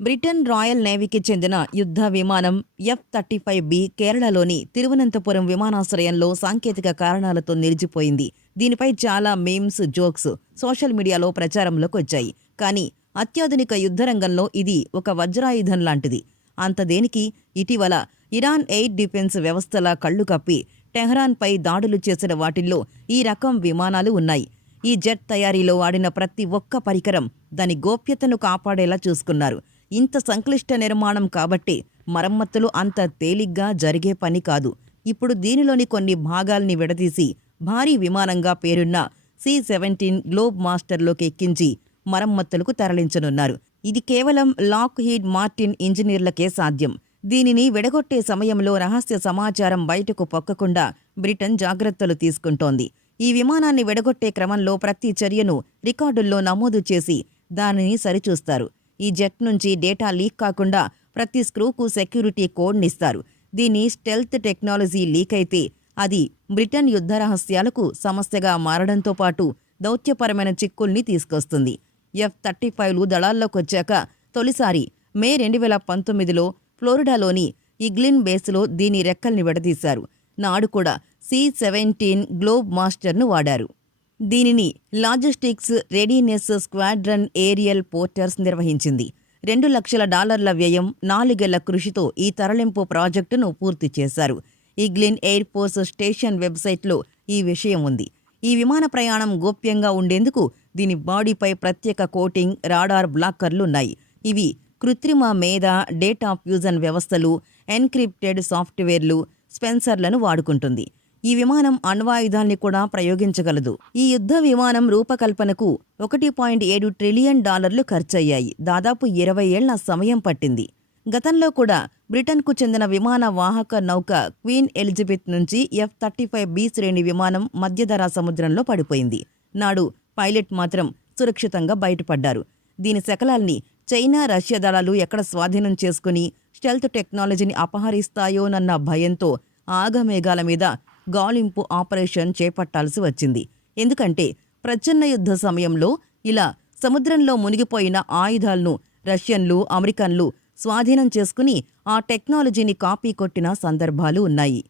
Britain royal నేవీకి చెందిన యుద్ధ విమానం ఎఫ్ థర్టీ ఫైవ్ బి కేరళలోని తిరువనంతపురం విమానాశ్రయంలో సాంకేతిక కారణాలతో నిలిచిపోయింది. దీనిపై చాలా మీమ్స్ జోక్స్ సోషల్ మీడియాలో ప్రచారంలోకి వచ్చాయి. కానీ అత్యాధునిక యుద్ధ రంగంలో ఇది ఒక వజ్రాయుధం లాంటిది. అంత దేనికి? ఇటీవల ఇరాన్ ఎయిర్ డిఫెన్స్ వ్యవస్థల కళ్ళు కప్పి టెహ్రాన్పై దాడులు చేసిన వాటిల్లో ఈ రకం విమానాలు ఉన్నాయి. ఈ జెట్ తయారీలో వాడిన ప్రతి ఒక్క పరికరం దాని గోప్యతను కాపాడేలా చూసుకున్నారు. ఇంత సంక్లిష్ట నిర్మాణం కాబట్టి మరమ్మతులు అంత తేలిగ్గా జరిగే పని కాదు. ఇప్పుడు దీనిలోని కొన్ని భాగాల్ని విడదీసి భారీ విమానంగా పేరున్న సి సెవెంటీన్ గ్లోబ్ మాస్టర్లోకి ఎక్కించి మరమ్మతులకు తరలించనున్నారు. ఇది కేవలం లాక్ హీడ్ మార్టిన్ ఇంజనీర్లకే సాధ్యం. దీనిని విడగొట్టే సమయంలో రహస్య సమాచారం బయటకు పొక్కకుండా బ్రిటన్ జాగ్రత్తలు తీసుకుంటోంది. ఈ విమానాన్ని విడగొట్టే క్రమంలో ప్రతి చర్యను రికార్డుల్లో నమోదు చేసి దానిని సరిచూస్తారు. ఈ జెట్ నుంచి డేటా లీక్ కాకుండా ప్రతి స్క్రూకు సెక్యూరిటీ కోడ్నిస్తారు దీని స్టెల్త్ టెక్నాలజీ లీక్ అయితే అది బ్రిటన్ యుద్ధ రహస్యాలకు సమస్యగా మారడంతో పాటు దౌత్యపరమైన చిక్కుల్ని తీసుకొస్తుంది. ఎఫ్ థర్టీ ఫైవ్లు దళాల్లోకొచ్చాక తొలిసారి మే రెండు వేల పంతొమ్మిదిలో ఫ్లోరిడాలోని ఇగ్లిన్ బేస్లో దీని రెక్కల్ని విడదీశారు. నాడు కూడా సి సెవెంటీన్ గ్లోబ్ మాస్టర్ను వాడారు. దీనిని logistics readiness squadron aerial porters నిర్వహించింది. రెండు లక్షల డాలర్ల వ్యయం నాలుగేళ్ళ కృషితో ఈ తరలింపు ప్రాజెక్టును పూర్తి చేశారు. ఇగ్లిన్ ఎయిర్ ఫోర్స్ స్టేషన్ వెబ్సైట్లో ఈ విషయం ఉంది. ఈ విమాన ప్రయాణం గోప్యంగా ఉండేందుకు దీని బాడీపై ప్రత్యేక కోటింగ్ రాడార్ బ్లాకర్లు ఉన్నాయి ఇవి కృత్రిమ మేధ డేటా ఫ్యూజన్ వ్యవస్థలు ఎన్క్రిప్టెడ్ సాఫ్ట్వేర్లు స్పెన్సర్లను వాడుకుంటుంది. ఈ విమానం అణ్వాయుధాల్ని కూడా ప్రయోగించగలదు. ఈ యుద్ధ విమానం రూపకల్పనకు ఒకటి పాయింట్ ఏడు ట్రిలియన్ డాలర్లు ఖర్చయ్యాయి. దాదాపు ఇరవై ఏళ్ళ సమయం పట్టింది. గతంలో కూడా బ్రిటన్కు చెందిన విమాన వాహక నౌక క్వీన్ ఎలిజబెత్ నుంచి ఎఫ్ థర్టీ ఫైవ్ బి శ్రేణి విమానం మధ్యధరా సముద్రంలో పడిపోయింది. నాడు పైలట్ మాత్రం సురక్షితంగా బయటపడ్డారు. దీని శకలాల్ని చైనా రష్యా దళాలు ఎక్కడ స్వాధీనం చేసుకుని స్టెల్త్ టెక్నాలజీని అపహరిస్తాయోనన్న భయంతో ఆగమేఘాల మీద గాలింపు ఆపరేషన్ చేపట్టాల్సి వచ్చింది. ఎందుకంటే ప్రచ్ఛన్న యుద్ధ సమయంలో ఇలా సముద్రంలో మునిగిపోయిన ఆయుధాలను రష్యన్లు అమెరికన్లు స్వాధీనం చేసుకుని ఆ టెక్నాలజీని కాపీ కొట్టిన సందర్భాలు ఉన్నాయి.